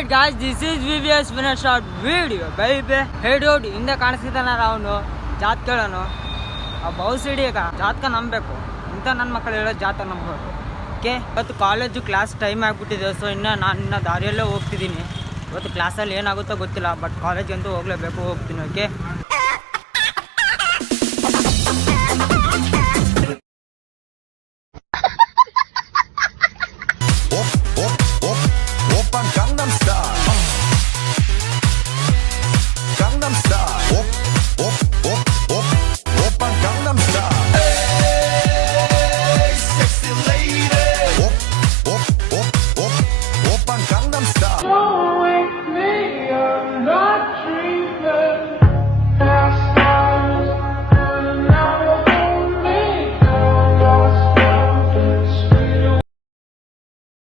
Alright guys, this is VVS Winner Short video baby. Head out ಹಿಂದೆ ಕಾಣಿಸ್ತಿದ್ದಾನ ಅವನು ಜಾತ್ ಕೇಳೋನು ಆ ಬೌಸ್ ಹಿಡಿಯಕ ಜಾತಕ ನಂಬಬೇಕು ಇಂಥ ನನ್ನ ಮಕ್ಕಳು ಹೇಳೋ ಜಾತಕ ನಂಬಬೇಕು. ಓಕೆ, ಇವತ್ತು ಕಾಲೇಜು ಕ್ಲಾಸ್ ಟೈಮ್ ಆಗಿಬಿಟ್ಟಿದೆ. ಸೊ ನಾನು ದಾರಿಯಲ್ಲೇ ಹೋಗ್ತಿದ್ದೀನಿ. ಇವತ್ತು ಕ್ಲಾಸಲ್ಲಿ ಏನಾಗುತ್ತೋ ಗೊತ್ತಿಲ್ಲ, ಬಟ್ ಕಾಲೇಜ್ಗೆ ಅಂತೂ ಹೋಗ್ಲೇಬೇಕು, ಹೋಗ್ತೀನಿ. ಓಕೆ,